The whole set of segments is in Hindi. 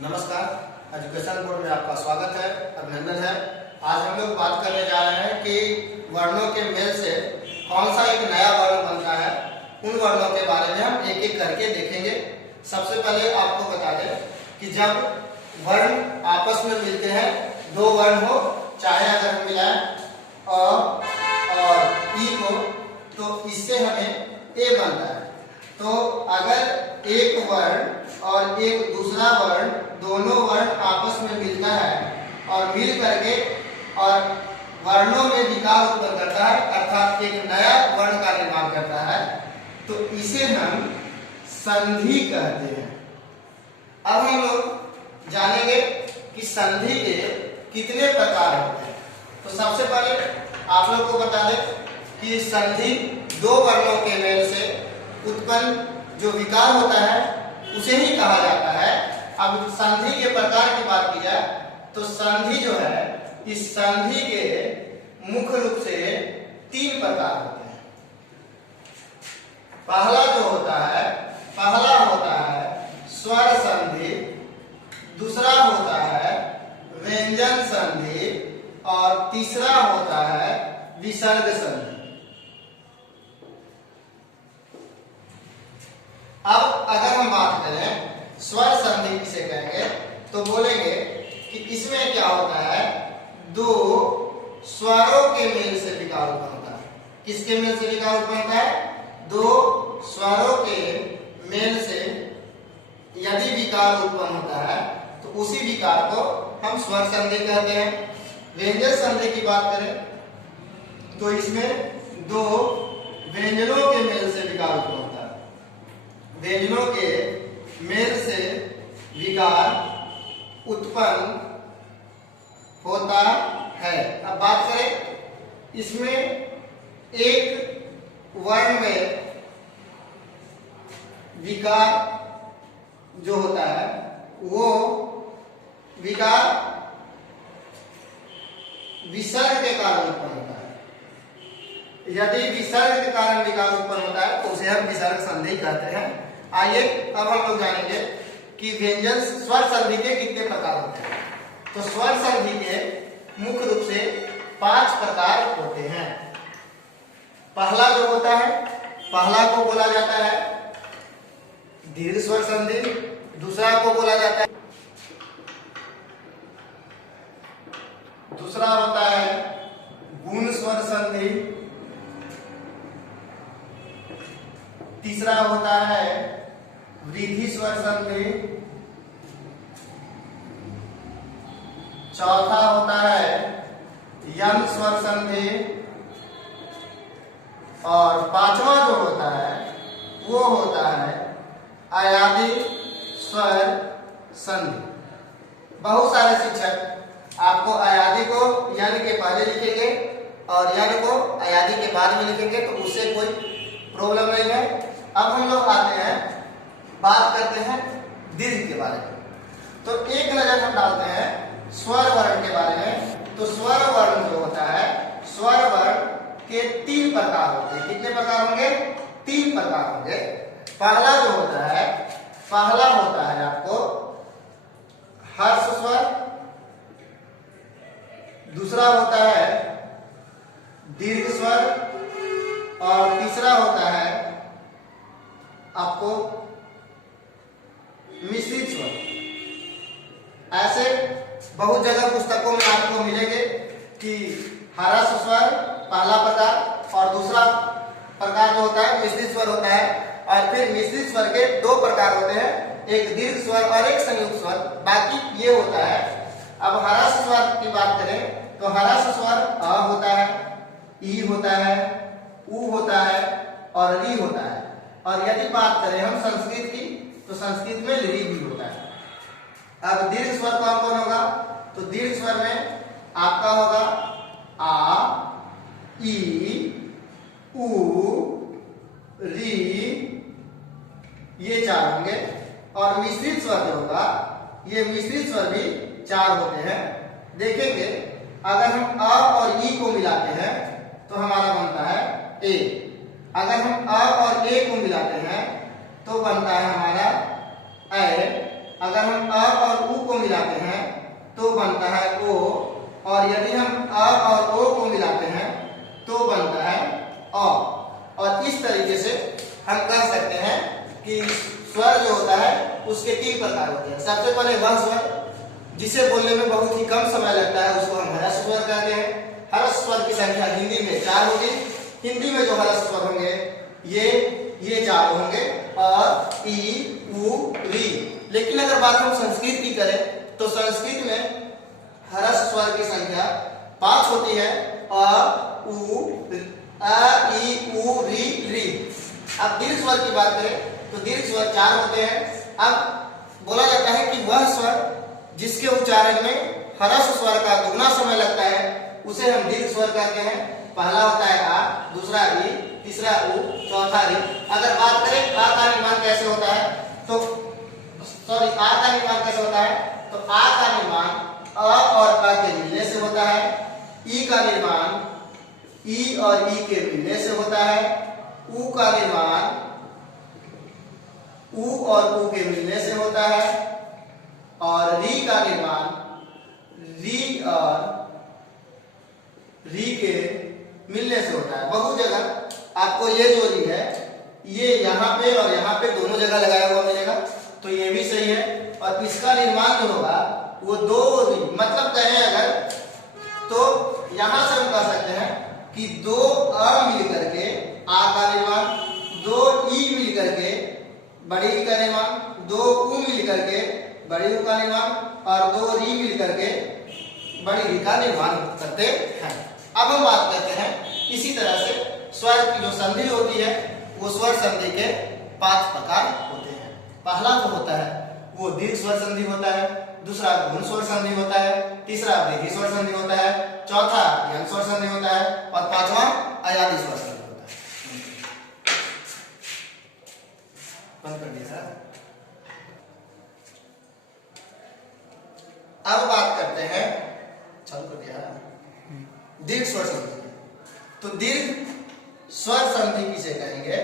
नमस्कार, एजुकेशन बोर्ड में आपका स्वागत है, अभिनंदन है। आज हम लोग बात करने जा रहे हैं कि वर्णों के मेल से कौन सा एक नया वर्ण बनता है। उन वर्णों के बारे में हम एक एक करके देखेंगे। सबसे पहले आपको बता दें कि जब वर्ण आपस में मिलते हैं, दो वर्ण हो, चाहे अगर हम मिलाएं अ और ई को, तो इससे हमें ए बनता है। तो अगर एक वर्ण और एक दूसरा वर्ण, दोनों वर्ण आपस में मिलता है और मिल करके और वर्णों में विकार उत्पन्न करता है, अर्थात एक नया वर्ण का निर्माण करता है, तो इसे हम संधि कहते हैं। अब हम लोग जानेंगे कि संधि के कितने प्रकार होते हैं। तो सबसे पहले आप लोग को बता दें कि संधि दो वर्णों के मेल से उत्पन्न जो विकार होता है उसे ही कहा जाता है। अब संधि के प्रकार की बात की जाए तो संधि जो है, इस संधि के मुख्य रूप से तीन प्रकार होते हैं। पहला होता है स्वर संधि, दूसरा होता है व्यंजन संधि और तीसरा होता है विसर्ग संधि। अब अगर हम बात करें स्वर संधि किसे कहेंगे, तो बोलेंगे कि इसमें क्या होता है, दो स्वरों के मेल से विकार उत्पन्न होता है। किसके मेल से विकार उत्पन्न होता है? दो स्वरों के मेल से यदि विकार उत्पन्न होता है तो उसी विकार को हम स्वर संधि कहते हैं। व्यंजन संधि की बात करें तो इसमें दो व्यंजनों के मेल से विकार उत्पन्न होता है। व्यंजनों के मेल से विकार उत्पन्न होता है। अब बात करें, इसमें एक वर्ण में विकार जो होता है वो विकार विसर्ग के कारण उत्पन्न होता है। यदि विसर्ग के कारण विकार उत्पन्न होता है तो उसे हम विसर्ग संधि कहते हैं। आइए अब हम लोग जानेंगे कि व्यंजन स्वर संधि के कितने प्रकार होते हैं। तो स्वर संधि के मुख्य रूप से 5 प्रकार होते हैं। पहला जो होता है, पहला को बोला जाता है दीर्घ स्वर संधि, दूसरा को बोला जाता है, दूसरा होता है गुण स्वर संधि, तीसरा होता है वृद्धि स्वर संधि, चौथा होता है यम स्वर संधि और पांचवा जो होता है वो होता है अयादी स्वर संधि। बहुत सारे शिक्षक आपको अयादी को यन के पहले लिखेंगे और यन को अयादी के बाद में लिखेंगे, तो उससे कोई प्रॉब्लम नहीं है। अब हम लोग आते हैं, बात करते हैं दीर्घ के बारे में। तो एक नजर हम डालते हैं स्वर वर्ण के बारे में। तो स्वर वर्ण जो होता है, स्वर वर्ण के 3 प्रकार होते हैं। कितने प्रकार होंगे? 3 प्रकार होंगे। पहला जो होता है, पहला होता है आपको हर्ष स्वर, दूसरा होता है दीर्घ स्वर और तीसरा होता है आपको मिश्रित स्वर। ऐसे बहुत जगह पुस्तकों में आपको मिलेंगे कि हर्ष स्वर पहला प्रकार और दूसरा प्रकार जो होता है मिश्रित स्वर होता है। और फिर मिश्रित स्वर के 2 प्रकार होते हैं, एक दीर्घ स्वर और एक संयुक्त स्वर। बाकी ये होता है। अब हर्ष स्वर की बात करें तो हर्ष स्वर अ होता है, ई होता है, उ होता है और री होता है। और यदि बात करें हम संस्कृत की, तो संस्कृत में री भी होता है। अब दीर्घ स्वर कौन कौन होगा? तो दीर्घ स्वर में आपका होगा आ, ई, उ, री, ये 4 होंगे। और मिश्रित स्वर जो होगा, ये मिश्रित स्वर भी 4 होते हैं। देखेंगे अगर हम अ और ई को मिलाते हैं तो हमारा बनता है ए। अगर हम अ और ए को मिलाते हैं तो बनता है हमारा ए। अगर हम अ और उ को मिलाते हैं तो बनता है ओ, और यदि हम अ और ओ को मिलाते हैं तो बनता है अ। और इस तरीके से हम कह सकते हैं कि स्वर जो होता है उसके 3 प्रकार होते हैं। सबसे पहले वह स्वर जिसे बोलने में बहुत ही कम समय लगता है उसको हम ह्रस्व स्वर कहते हैं। ह्रस्व स्वर की संख्या हिंदी में 4 होगी। हिंदी में जो ह्रस्व स्वर होंगे ये 4 होंगे, अ, ई, उ, री। लेकिन अगर बात हम संस्कृत की करें तो संस्कृत में ह्रस्व स्वर की संख्या 5 होती है, अ, उ, आ, ई, उ, री। अब दीर्घ स्वर की बात करें तो दीर्घ स्वर 4 होते हैं। अब बोला जाता है कि वह स्वर जिसके उच्चारण में ह्रस्व स्वर का दुगना समय लगता है उसे हम दीर्घ स्वर कहते हैं। पहला होता है आ, दूसरा ई, तीसरा उ, चौथा री। अगर बात करें आ का निर्माण कैसे होता है तो आ का निर्माण कैसे होता है तो आ का निर्माण अ और अ के मिलने से होता है। ई का निर्माण ई और ई के मिलने से होता है। उ का निर्माण उ और उ के मिलने से होता है। और री का निर्माण री और री के मिलने से होता है। बहुत जगह आपको ये जो री है ये यहाँ पे और यहाँ पे दोनों जगह लगाया हुआ मिलेगा, तो ये भी सही है। और इसका निर्माण जो होगा वो 2 री, मतलब कहें अगर तो यहां से हम कह सकते हैं कि 2 अ मिल करके आ का निर्माण, 2 ई मिल करके बड़ी ई का निर्माण, 2 उ मिल करके बड़ी उ का निर्माण और 2 री मिल करके बड़ी री का निर्माण करते हैं। अब हम बात करते हैं इसी तरह से स्वर की जो संधि होती है वो स्वर संधि के 5 प्रकार होते हैं। पहला जो होता है वो दीर्घ स्वर संधि होता है, दूसरा गुण स्वर संधि होता है, तीसरा वृद्धि स्वर संधि होता है, चौथा यंग स्वर संधि होता है और पांचवा अयादी स्वर संधि होता है। बंद कर दिया सर। अब बात करते हैं, चालू कर दिया, दीर्घ स्वर संधि। तो दीर्घ स्वर संधि किसे कहेंगे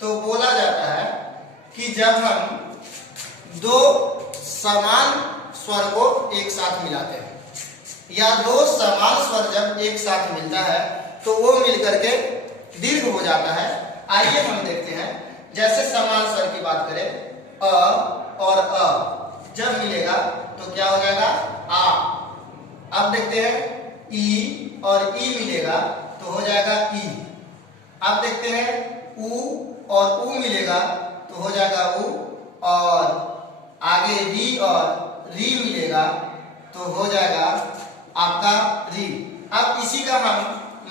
तो बोला जाता है कि जब हम 2 समान स्वर को एक साथ मिलाते हैं या 2 समान स्वर जब एक साथ मिलता है तो वो मिलकर के दीर्घ हो जाता है। आइए हम देखते हैं, जैसे समान स्वर की बात करें अ और अ जब मिलेगा तो क्या हो जाएगा आ। अब देखते हैं ई और ई मिलेगा तो हो जाएगा ई। अब देखते हैं उ और उ मिलेगा तो हो जाएगा उ, और आगे री और री मिलेगा तो हो जाएगा आपका री। अब इसी का हम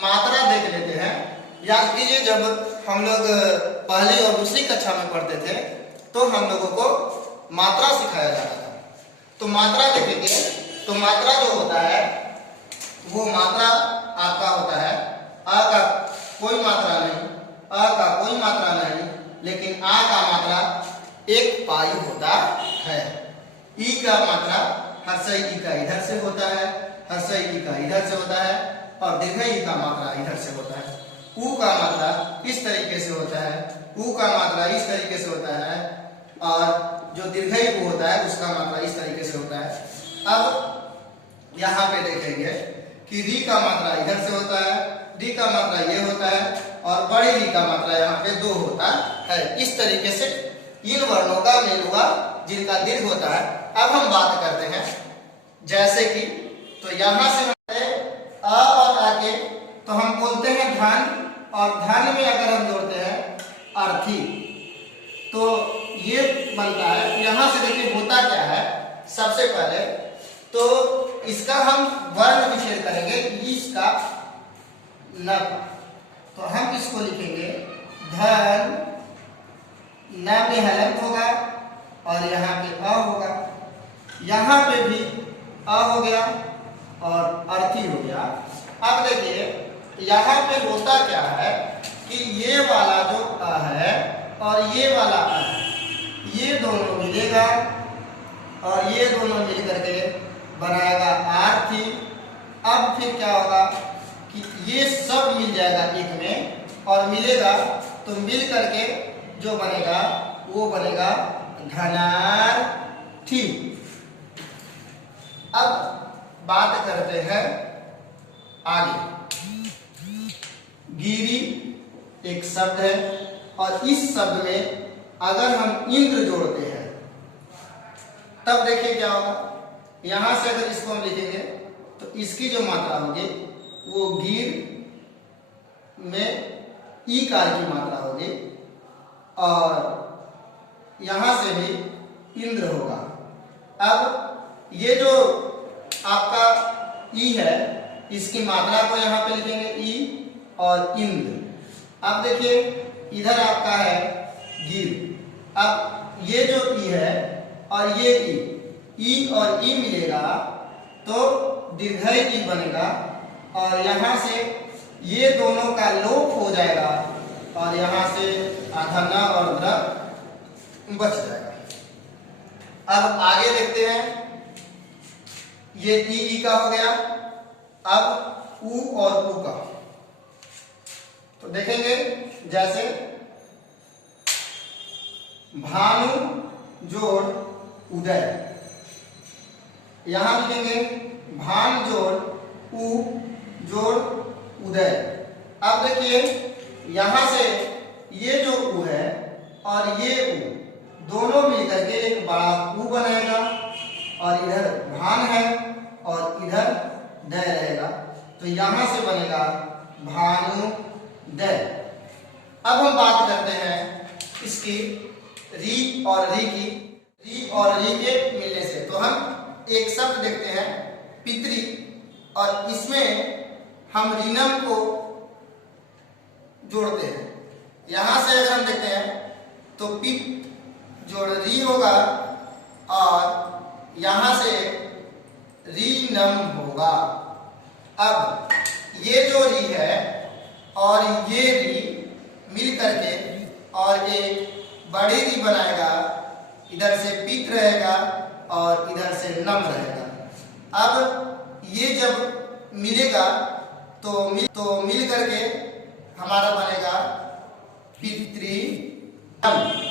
मात्रा देख लेते हैं। याद कीजिए जब हम लोग पहली और दूसरी कक्षा में पढ़ते थे तो हम लोगों को मात्रा सिखाया जाता था। तो मात्रा देखेंगे तो मात्रा जो होता है वो मात्रा आपका होता है अ का कोई मात्रा नहीं, अ का कोई मात्रा नहीं, लेकिन आ का मात्रा 1 पाई होता है। ई का मात्रा हर्षई ई का इधर से होता है, हर्षई ई का इधर से होता है और दीर्घई ई का मात्रा इधर से होता है। उ का मात्रा इस तरीके से होता है, उ का मात्रा इस तरीके से होता है और जो दीर्घई उ होता है उसका मात्रा इस तरीके से होता है। अब यहाँ पे देखेंगे कि री का मात्रा इधर से होता है, डी का मात्रा ये होता है और बड़ी री का मात्रा यहाँ पे 2 होता है। इस तरीके से इन वर्णों का मेल हुआ जिनका दीर्घ होता है। अब हम बात करते हैं जैसे कि, तो यहां से अ और आ के तो हम बोलते हैं धन, और धन में अगर हम जोड़ते हैं अर्थी तो ये बनता है। यहां से देखिए होता क्या है, सबसे पहले तो इसका हम वर्ण विच्छेद करेंगे, इसका न, तो हम इसको लिखेंगे धन, न में हलंत होगा और यहाँ पे अ होगा, यहाँ पे भी अ हो गया और अर्थी हो गया। अब देखिए यहाँ पे होता क्या है कि ये वाला जो अ है और ये वाला अ है, ये दोनों मिलेगा और ये दोनों मिल करके बनाएगा आर्थी। अब फिर क्या होगा कि ये सब मिल जाएगा एक में और मिलेगा तो मिल करके जो बनेगा वो बनेगा धनार ठीक, अब बात करते हैं आगे। गिरी एक शब्द है और इस शब्द में अगर हम इंद्र जोड़ते हैं तब देखिए क्या होगा। यहां से अगर इसको हम लिखेंगे तो इसकी जो मात्रा होगी वो गिर में ई कार की मात्रा होगी और यहां से भी इंद्र होगा। अब ये जो आपका ई है इसकी मात्रा को यहाँ पे लिखेंगे ई और इंद्र। अब देखिए इधर आपका है गिर। अब ये जो ई है और ये ई और ई मिलेगा तो दीर्घई ई बनेगा और यहाँ से ये दोनों का लोप हो जाएगा और यहाँ से आधा न और द्र बच जाएगा। अब आगे देखते हैं, ये ई का हो गया। अब उ और उ का तो देखेंगे, जैसे भानु जोड़ उदय, यहां लिखेंगे भान जोड़ उ जोड़ उदय। अब देखिए यहां से ये जो उ है और ये उ दोनों मिलकर के एक बड़ा उ बनाएगा और इधर भान है और इधर दय रहेगा तो यहां से बनेगा भानु दय। अब हम बात करते हैं इसकी री और री की। री और री के मिलने से तो हम एक शब्द देखते हैं पितरी और इसमें हम रीनम को जोड़ते हैं। यहां से अगर हम देखते हैं तो पित जोड़ री होगा और यहां से रीनम होगा। अब ये जो री है और ये री मिल करके और एक बड़ी री बनाएगा, इधर से पित रहेगा और इधर से नम रहेगा। अब ये जब मिलेगा तो मिल करके हमारा बनेगा पितृ नम।